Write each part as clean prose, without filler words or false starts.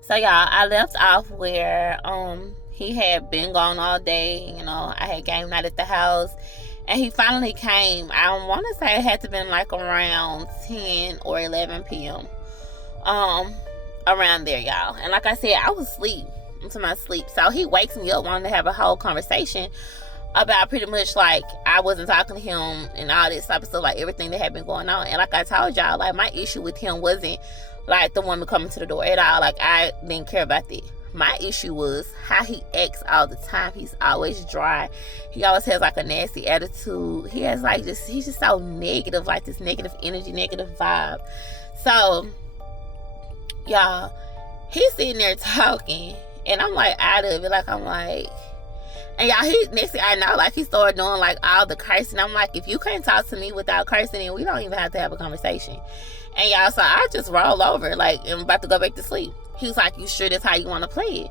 So y'all, I left off where he had been gone all day. You know, I had game night at the house, and he finally came. I want to say it had to been like around 10 or 11 p.m. Around there, y'all. And like I said, I was asleep into my sleep. So he wakes me up wanting to have a whole conversation about pretty much like I wasn't talking to him and all this type of stuff, like everything that had been going on. And like I told y'all, like my issue with him wasn't like the woman coming to the door at all. Like I didn't care about that. My issue was how he acts all the time. He's always dry. He always has like a nasty attitude. He has like just, he's just so negative, like this negative energy, negative vibe. So y'all, he's sitting there talking and I'm like out of it. Like I'm like, and y'all, he next thing I know, like he started doing like all the cursing. I'm like, if you can't talk to me without cursing, then we don't even have to have a conversation. And y'all, so I just roll over, like, I'm about to go back to sleep. He was like, you sure that's how you want to play it?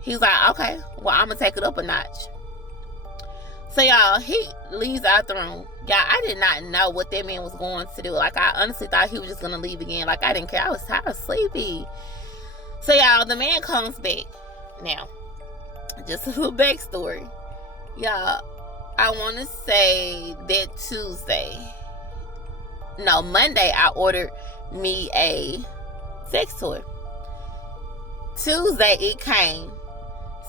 He was like, okay, well, I'm going to take it up a notch. So y'all, he leaves out the room. Y'all, I did not know what that man was going to do. Like, I honestly thought he was just going to leave again. Like, I didn't care. I was tired of sleepy. So y'all, the man comes back. Now, just a little backstory. Y'all, I want to say that Monday, I ordered me a sex toy. Tuesday, it came.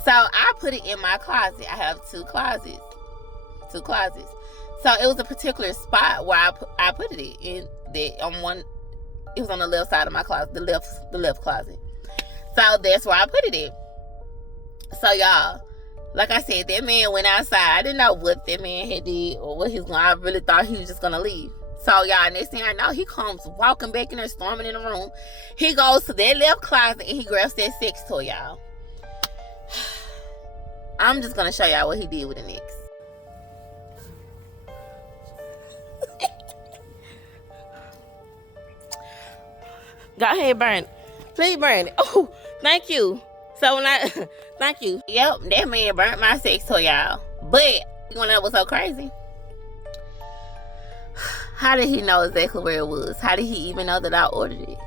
So I put it in my closet. I have two closets. So it was a particular spot where I put it in. On one, it was on the left side of my closet, the left closet. So that's where I put it in. So y'all, like I said, that man went outside. I didn't know what that man had did or what he was going. I really thought he was just gonna leave. So y'all, next thing I know, he comes walking back in there, storming in the room. He goes to that left closet and he grabs that sex toy, y'all. I'm just gonna show y'all what he did with it next. Go ahead, burn it. Please burn it. Oh, thank you. So when thank you. Yep, that man burnt my sex toy, y'all. But you wanna know what's so crazy? How did he know exactly where it was? How did he even know that I ordered it?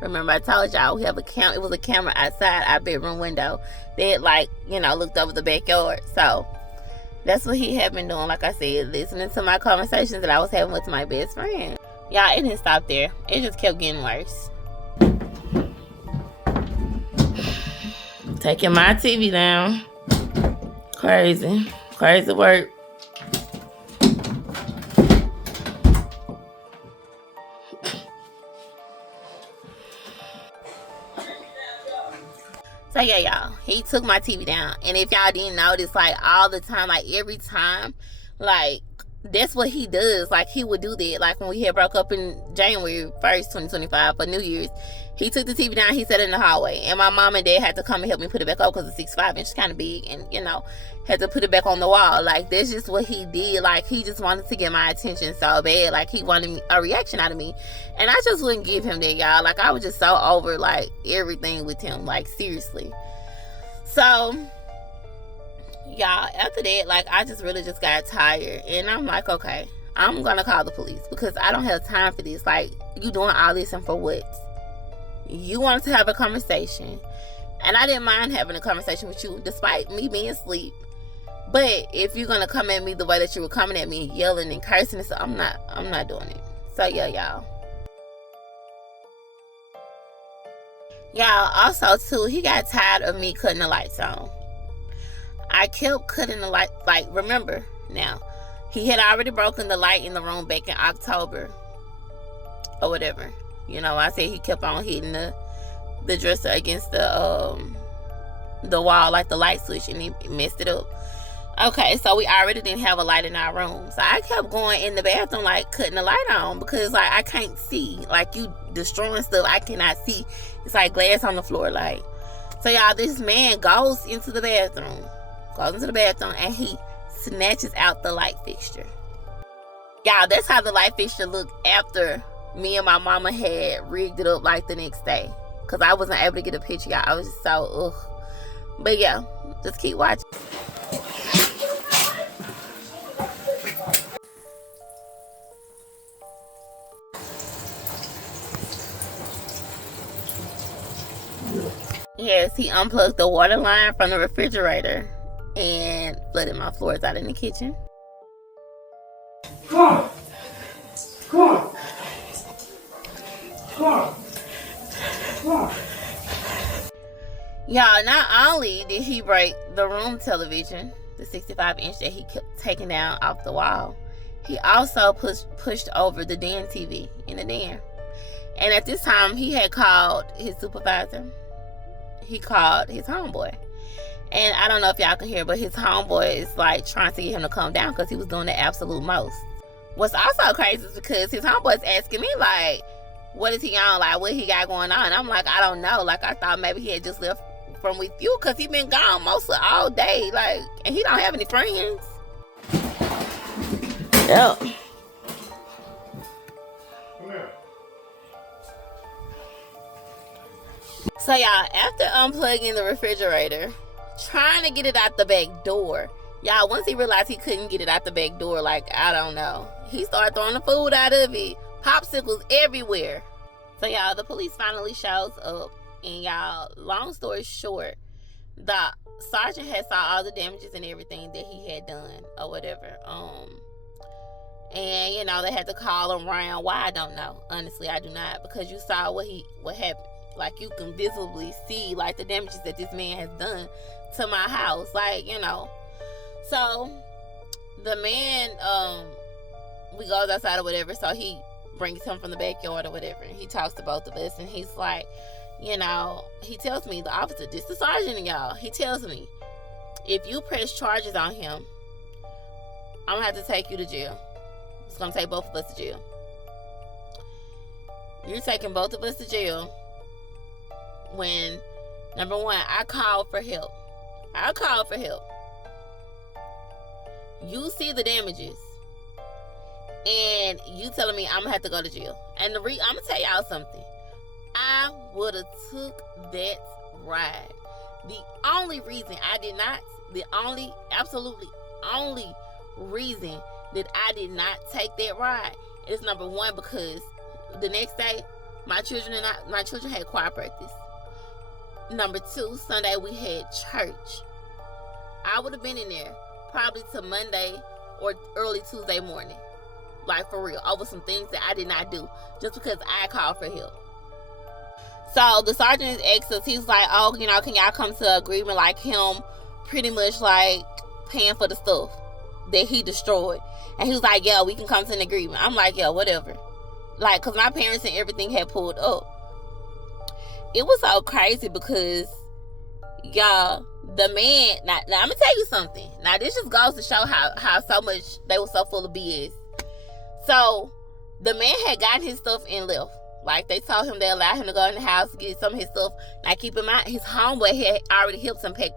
Remember, I told y'all we have a camera. It was a camera outside our bedroom window that, like, you know, looked over the backyard. So that's what he had been doing. Like I said, listening to my conversations that I was having with my best friend. Y'all, it didn't stop there. It just kept getting worse. Taking my TV down. Crazy work. So yeah, y'all, he took my TV down. And if y'all didn't notice, like all the time, like every time, like that's what he does. Like he would do that. Like when we had broke up in January 1st, 2025 for New Year's, he took the TV down, he set it in the hallway. And my mom and dad had to come and help me put it back up because it's 6'5" inch, kind of big, and you know, had to put it back on the wall. Like that's just what he did. Like he just wanted to get my attention so bad. Like he wanted a reaction out of me. And I just wouldn't give him that, y'all. Like I was just so over like everything with him. Like seriously. So y'all, after that, like I just really just got tired. And I'm like, okay, I'm gonna call the police because I don't have time for this. Like, you doing all this and for what? You wanted to have a conversation, and I didn't mind having a conversation with you despite me being asleep. But if you're gonna come at me the way that you were coming at me, yelling and cursing and stuff, I'm not doing it. So yeah, y'all. Y'all, also too, he got tired of me cutting the lights on. I kept cutting the light. Like, remember now, he had already broken the light in the room back in October or whatever. You know, I said he kept on hitting the dresser against the wall, like the light switch, and he messed it up. Okay, so we already didn't have a light in our room. So I kept going in the bathroom, like cutting the light on because like I can't see. Like you destroying stuff, I cannot see. It's like glass on the floor, like. So y'all, this man goes into the bathroom, and he snatches out the light fixture. Y'all, that's how the light fixture looked after me and my mama had rigged it up like the next day. Because I wasn't able to get a picture, y'all. I was just so, ugh. But yeah, just keep watching. Yes, he unplugged the water line from the refrigerator and flooded my floors out in the kitchen. Come on. Come on. Come on. Come on. Y'all, not only did he break the room television, the 65-inch that he kept taking down off the wall, he also pushed over the den TV in the den. And at this time, he had called his supervisor. He called his homeboy. And I don't know if y'all can hear, but his homeboy is like trying to get him to calm down because he was doing the absolute most. What's also crazy is because his homeboy's asking me, like, what is he on? Like, what he got going on? And I'm like, I don't know. Like, I thought maybe he had just left from with you because he been gone most of all day. Like, and he don't have any friends. Yep. Come here. So y'all, after unplugging the refrigerator, trying to get it out the back door, y'all, once he realized he couldn't get it out the back door, like, I don't know, he started throwing the food out of it, popsicles everywhere. So y'all, the police finally shows up, and y'all, long story short, the sergeant had saw all the damages and everything that he had done or whatever. And you know, they had to call him around. Why? I don't know. Honestly, I do not, because you saw what happened. Like, you can visibly see like the damages that this man has done to my house. Like, you know. So the man, we goes outside or whatever. So he brings him from the backyard or whatever. And he talks to both of us, and he's like, you know, he tells me, the officer, this the sergeant, y'all. He tells me, if you press charges on him, I'm gonna have to take you to jail. It's gonna take both of us to jail. You're taking both of us to jail when, number one, I called for help. I called for help. You see the damages, and you telling me I'm gonna have to go to jail. And I'm gonna tell y'all something. I would have took that ride. The only reason I did not, absolutely only reason that I did not take that ride is, number one, because the next day my children had choir practice. Number two, Sunday we had church. I would have been in there probably to Monday or early Tuesday morning, like, for real, over some things that I did not do just because I called for help. So the sergeant asked us, he's like, oh, you know, can y'all come to an agreement, like him pretty much like paying for the stuff that he destroyed. And he was like, yeah, we can come to an agreement. I'm like, yeah, whatever. Like, because my parents and everything had pulled up. It was so crazy because, y'all, the man, now I'm going to tell you something. Now, this just goes to show how so much they were so full of BS. So, the man had gotten his stuff and left. Like, they told him they allowed him to go in the house, get some of his stuff. Now, keep in mind, his homeboy had already helped him pack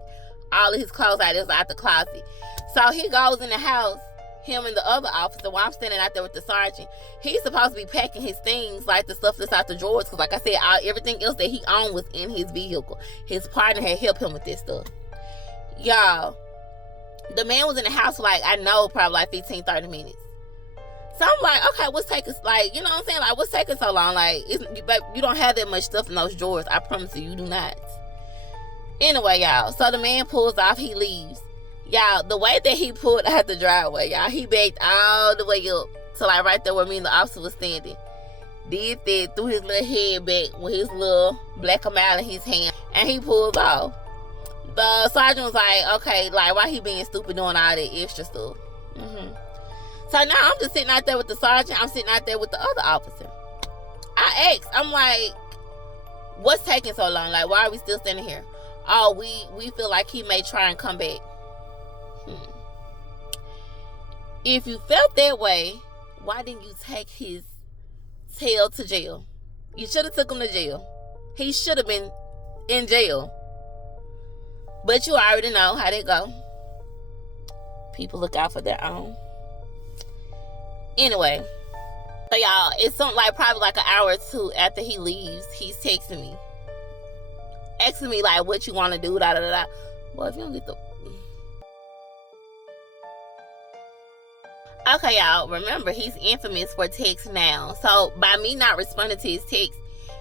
all of his clothes out the closet. So, he goes in the house, him and the other officer, while I'm standing out there with the sergeant. He's supposed to be packing his things, like the stuff that's out the drawers, because, like I said, everything else that he owned was in his vehicle. His partner had helped him with this stuff. Y'all, the man was in the house for, like, I know, probably like 15, 30 minutes. So I'm like, okay, what's taking, like, you know what I'm saying? Like, what's taking so long? Like, you don't have that much stuff in those drawers. I promise you do not. Anyway, y'all, so the man pulls off, he leaves. Y'all, the way that he pulled out the driveway, y'all, he backed all the way up to, like, right there where me and the officer was standing. Did that, threw his little head back with his little black amount in his hand, and he pulled off. The sergeant was like, okay, like, why he being stupid doing all that extra stuff? So now I'm just sitting out there with the sergeant. I'm sitting out there with the other officer. I asked, I'm like, what's taking so long? Like, why are we still standing here? Oh, we feel like he may try and come back. If you felt that way, why didn't you take his tail to jail? You should have took him to jail. He should have been in jail. But you already know how they go. People look out for their own. Anyway, so y'all, it's something like probably like an hour or two after he leaves, he's texting me, asking me like, what you want to do, da da da. Well, if you don't get the... Okay, y'all, remember, he's infamous for text now. So by me not responding to his text,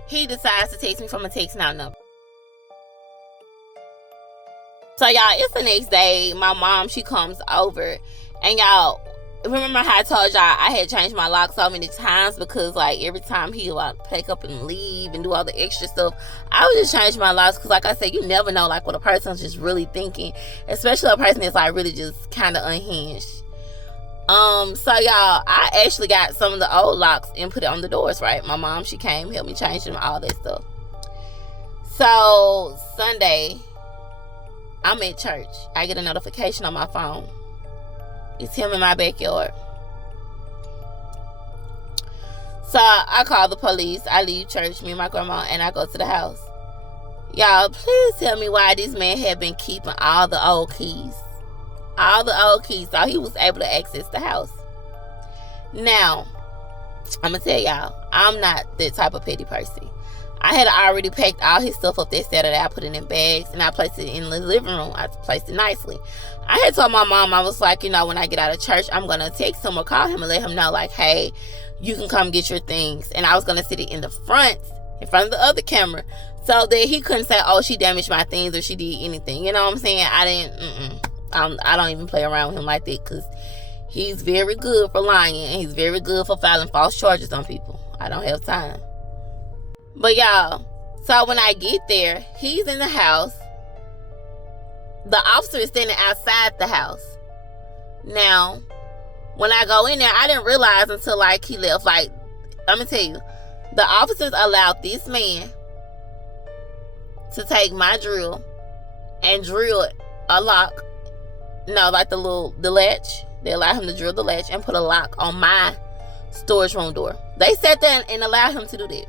he decides to text me from a text now number. So y'all, it's the next day. My mom, she comes over, and y'all, remember how I told y'all I had changed my lock so many times because like every time he would pick up and leave and do all the extra stuff, I would just change my locks because like I said, you never know like what a person's just really thinking, especially a person that's like really just kind of unhinged. So y'all, I actually got some of the old locks and put it on the doors, right? My mom, she came, helped me change them, all that stuff. So Sunday, I'm at church. I get a notification on my phone. It's him in my backyard. So I call the police. I leave church, me and my grandma, and I go to the house. Y'all, please tell me why this man had been keeping all the old keys. All the old keys, so he was able to access the house. Now, I'm gonna tell y'all, I'm not that type of petty person. I had already packed all his stuff up that Saturday. I put it in bags and I placed it in the living room. I placed it nicely. I had told my mom, I was like, you know, when I get out of church, I'm gonna text him or call him and let him know, like, hey, you can come get your things. And I was gonna sit it in front of the other camera, so that he couldn't say, oh, she damaged my things or she did anything. You know what I'm saying? I don't even play around with him like that because he's very good for lying and he's very good for filing false charges on people. I don't have time. But y'all, so when I get there, he's in the house. The officer is standing outside the house. Now, when I go in there, I didn't realize until like he left. Like, let me tell you, the officers allowed this man to take my drill and drill a lock. No, like the latch. They allowed him to drill the latch and put a lock on my storage room door. They sat there and allowed him to do that.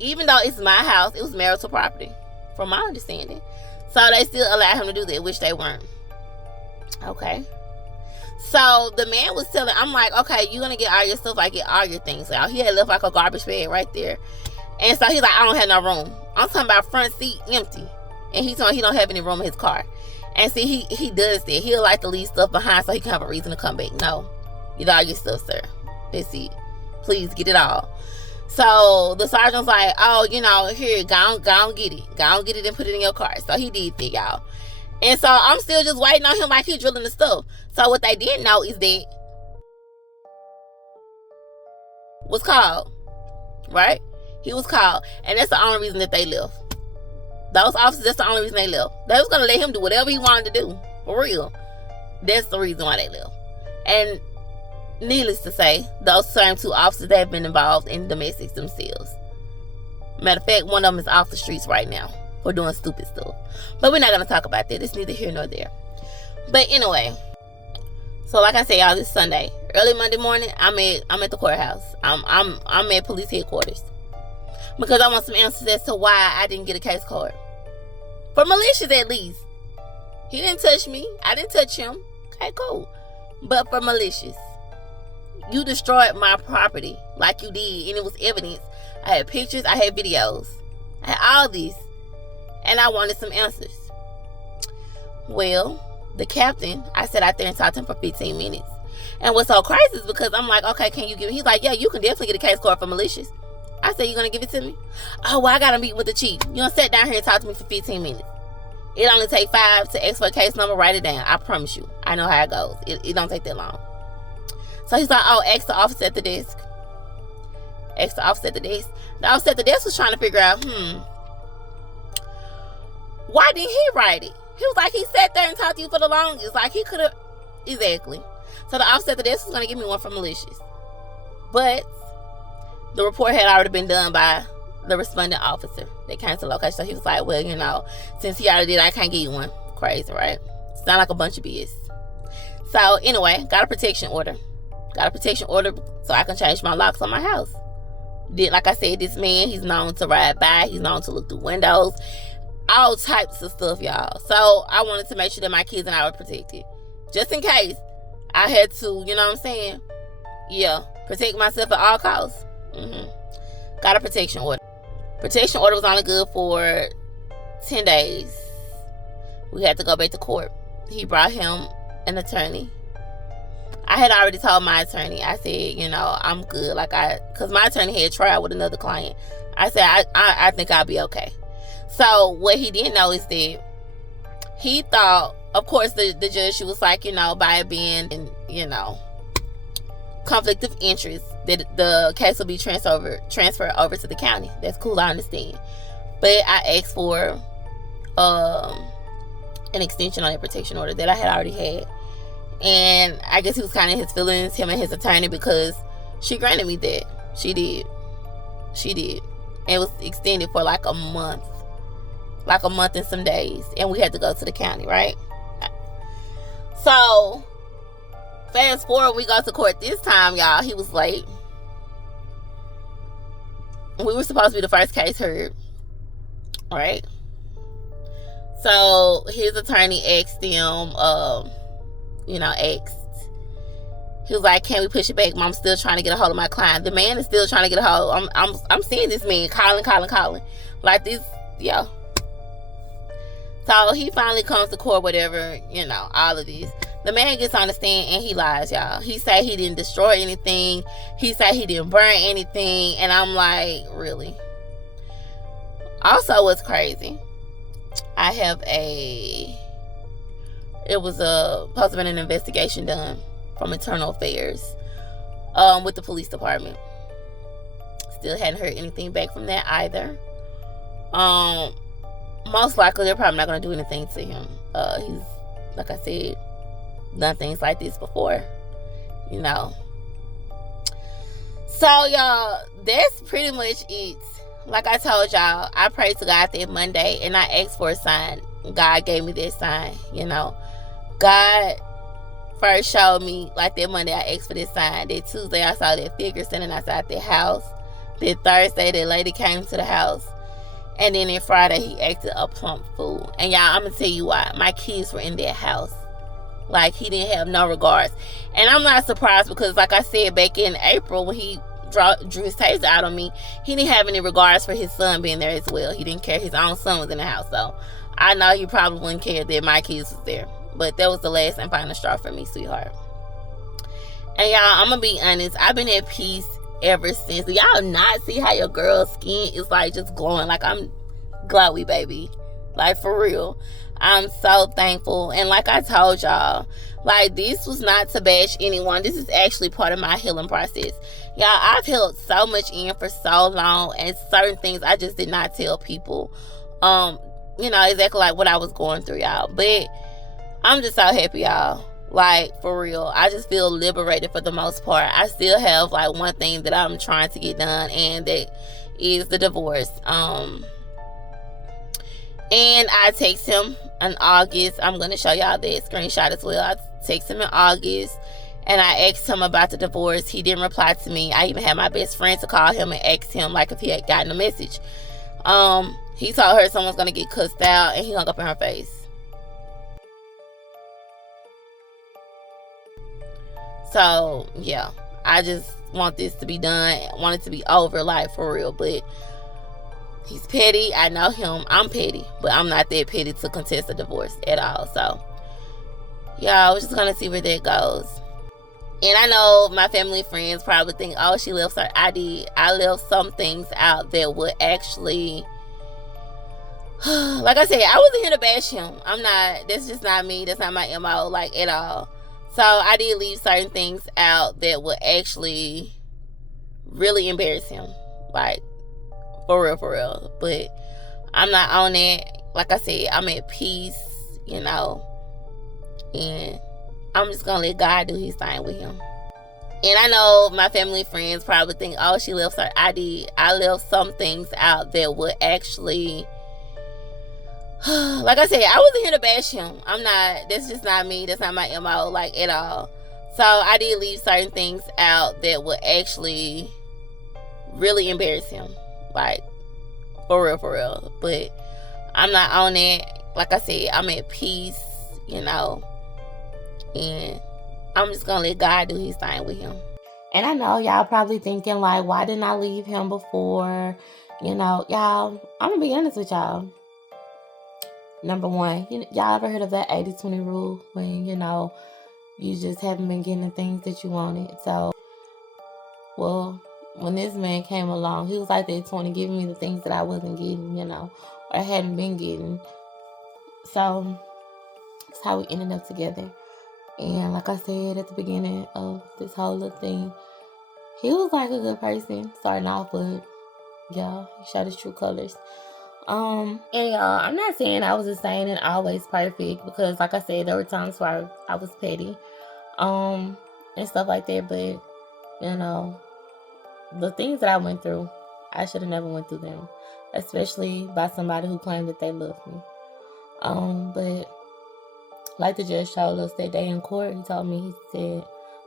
Even though it's my house, it was marital property, from my understanding. So they still allowed him to do that, which they weren't. Okay. So the man was telling, I'm like, okay, you're going to get all your stuff, I get all your things out. He had left like a garbage bag right there. And so he's like, I don't have no room. I'm talking about front seat empty. And he's talking, he don't have any room in his car. And see, he does that. He'll like to leave stuff behind so he can have a reason to come back. No. Get all your stuff, sir. That's it. Please get it all. So the sergeant's like, oh, you know, here, go on get it. Go on get it and put it in your car. So he did that, y'all. And so I'm still just waiting on him like he's drilling the stuff. So what they didn't know is that was called, right? He was called. And that's the only reason that they left. Those officers, that's the only reason they left. They was going to let him do whatever he wanted to do. For real. That's the reason why they left. And needless to say, those same two officers that have been involved in domestics themselves. Matter of fact, one of them is off the streets right now for doing stupid stuff. But we're not going to talk about that. It's neither here nor there. But anyway, so like I said, y'all, this Sunday, early Monday morning, I'm at the courthouse. I'm at police headquarters because I want some answers as to why I didn't get a case card. For malicious, at least. He didn't touch me. I didn't touch him. Okay, cool. But for malicious, you destroyed my property like you did, and it was evidence. I had pictures, I had videos, I had all these, and I wanted some answers. Well, the captain, I sat out there and talked to him for 15 minutes. And what's so crazy is because I'm like, okay, can you give it? He's like, yeah, you can definitely get a case card for malicious. I said, you gonna give it to me? Oh, well, I gotta meet with the chief. You gonna sit down here and talk to me for 15 minutes. It only take 5 to ask for a case number, write it down. I promise you. I know how it goes. It don't take that long. So he's like, oh, ask the officer at the desk. Ask the officer at the desk. The officer at the desk was trying to figure out, why didn't he write it? He was like, he sat there and talked to you for the longest. Like, he could have, exactly. So the officer at the desk was going to give me one for malicious. But the report had already been done by the responding officer that came to the location. So he was like, well, you know, since he already did, I can't give you one. Crazy, right? Sound like a bunch of BS. So anyway, got a protection order. Got a protection order so I can change my locks on my house. Like I said, this man, he's known to ride by. He's known to look through windows. All types of stuff, y'all. So I wanted to make sure that my kids and I were protected. Just in case I had to, you know what I'm saying? Yeah, protect myself at all costs. Got a protection order. Protection order was only good for 10 days. We had to go back to court. He brought him an attorney. I had already told my attorney, I said, you know, I'm good. Because my attorney had tried with another client. I said, I think I'll be okay. So what he didn't know is that he thought, of course, the judge, she was like, by it being, conflict of interest, that the case will be transferred over to the county. That's cool, I understand. But I asked for an extension on that protection order that I had already had. And I guess he was kind of in his feelings, him and his attorney, because she granted me that. She did. And it was extended for like a month and some days. And we had to go to the county, right? So, fast forward, we go to court this time, y'all. He was late. We were supposed to be the first case heard, right? So, his attorney asked him, he was like, can we push it back? I'm still trying to get a hold of my client. The man is still trying to get a hold. I'm seeing this man calling. Like this, yo. So he finally comes to court, whatever, all of these. The man gets on the stand and he lies, y'all. He said he didn't destroy anything. He said he didn't burn anything. And I'm like, really? Also, what's crazy, I have it was supposed to be an investigation done from Internal Affairs with the police department. Still hadn't heard anything back from that either. Most likely they're probably not going to do anything to him. He's, like I said, done things like this before, So, y'all, that's pretty much it. Like I told y'all, I prayed to God that Monday and I asked for a sign. God gave me that sign, God first showed me, like that Monday I asked for this sign. That Tuesday I saw that figure standing outside the house. That Thursday that lady came to the house. And then on Friday he acted a plump fool. And y'all, I'm going to tell you why. My kids were in that house. Like, he didn't have no regards. And I'm not surprised because, like I said, back in April when he drew his taser out on me, he didn't have any regards for his son being there as well. He didn't care his own son was in the house. So I know he probably wouldn't care that my kids was there. But that was the last and final straw for me, sweetheart. And y'all, I'm going to be honest. I've been at peace ever since. Do y'all not see how your girl's skin is like just glowing? Like, I'm glowy, baby. Like, for real. I'm so thankful. And like I told y'all, like, this was not to bash anyone. This is actually part of my healing process. Y'all, I've held so much in for so long, and certain things I just did not tell people. Exactly like what I was going through, y'all. But I'm just so happy, y'all. Like, for real. I just feel liberated for the most part. I still have, like, one thing that I'm trying to get done, and that is the divorce. And I text him in August. I'm going to show y'all that screenshot as well. I text him in August, and I asked him about the divorce. He didn't reply to me. I even had my best friend to call him and ask him, like, if he had gotten a message. He told her someone's going to get cussed out, and he hung up in her face. So, yeah, I just want this to be done. I want it to be over, like, for real. But he's petty. I know him. I'm petty. But I'm not that petty to contest a divorce at all. So, y'all, we're just going to see where that goes. And I know my family and friends probably think, oh, she left her. I did. I left some things out that would actually... Like I said, I wasn't here to bash him. I'm not. That's just not me. That's not my MO, like, at all. So I did leave certain things out that would actually really embarrass him. Like, for real. But I'm not on it. Like I said, I'm at peace, and I'm just going to let God do his thing with him. And I know my family and friends probably think, oh, she left her. I did. I left some things out that would actually... Like I said, I wasn't here to bash him. I'm not. That's just not me. That's not my MO, like, at all. So I did leave certain things out that would actually really embarrass him. Like, for real. But I'm not on it. Like I said, I'm at peace, and I'm just going to let God do his thing with him. And I know y'all probably thinking, like, why didn't I leave him before? Y'all, I'm going to be honest with y'all. Number one, y'all ever heard of that 80-20 rule when, you just haven't been getting the things that you wanted? So, well, when this man came along, he was like that 20, giving me the things that I wasn't getting, or hadn't been getting. So, That's how we ended up together. And like I said at the beginning of this whole little thing, he was like a good person starting off, but yeah, he showed his true colors. And y'all, I'm not saying I was the same and always perfect, because like I said, there were times where I was petty, and stuff like that. But you know, the things that I went through, I should have never went through them, especially by somebody who claimed that they loved me. But like the judge told us that day in court, he told me, he said,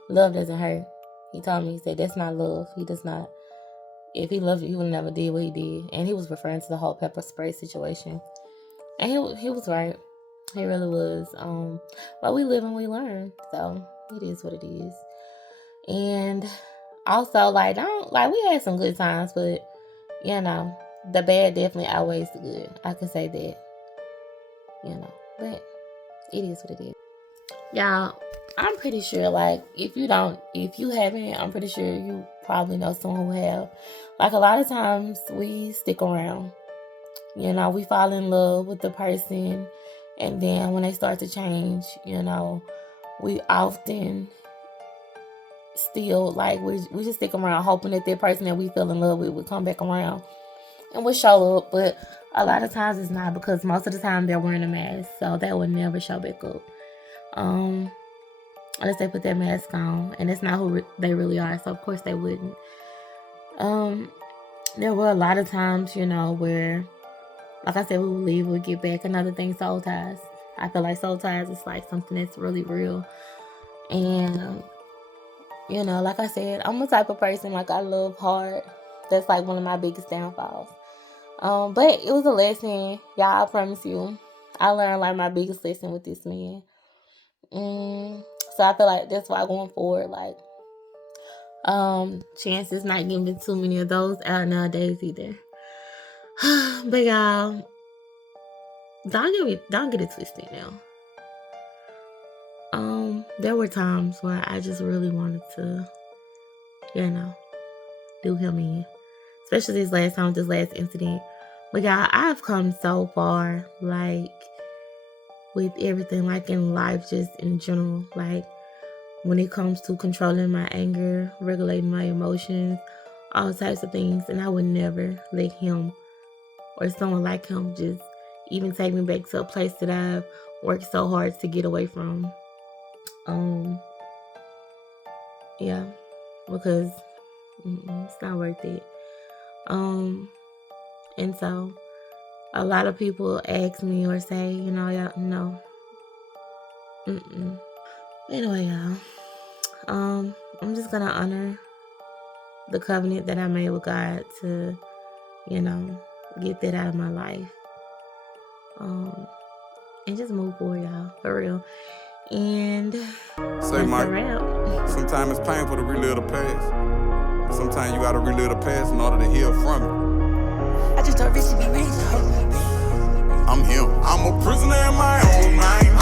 love doesn't hurt. He told me, he said, that's not love. He does not. If he loved you, he would never did what he did. And he was referring to the whole pepper spray situation. And he was right. He really was. But we live and we learn. So it is what it is. And also, like, we had some good times, but you know, the bad definitely outweighs the good. I can say that. You know. But it is what it is. Y'all, I'm pretty sure, like, if you haven't, I'm pretty sure you probably know someone who have. Like, a lot of times we stick around. You know, we fall in love with the person, and then when they start to change, you know, we often still, like, we just stick around hoping that person that we fell in love with would come back around and would show up. But a lot of times it's not, because most of the time they're wearing a mask, so they will never show back up. Unless they put that mask on, and it's not who they really are, so of course they wouldn't. There were a lot of times, you know, where, like I said, we would leave, we'd get back. Another thing, soul ties. I feel like soul ties is like something that's really real. And, you know, like I said, I'm the type of person, like, I love hard. That's like one of my biggest downfalls. But it was a lesson, y'all, I promise you. I learned, like, my biggest lesson with this man. So I feel like that's why going forward, like, chances not giving too many of those out nowadays either. But y'all, don't get it twisted now. There were times where I just really wanted to, you know, do him in. Especially this last incident. But y'all, I've come so far, like, with everything, like, in life, just in general. Like, when it comes to controlling my anger, regulating my emotions, all types of things. And I would never let him or someone like him just even take me back to a place that I've worked so hard to get away from. Yeah, because it's not worth it. And so a lot of people ask me or say, you know, y'all, no. Anyway, y'all, I'm just gonna honor the covenant that I made with God to, you know, get that out of my life. And just move forward, y'all, for real. And say, Mike, sometimes it's painful to relive the past. Sometimes you gotta relive the past in order to heal from it. I just don't wish to be rich. I'm him. I'm a prisoner in my own mind.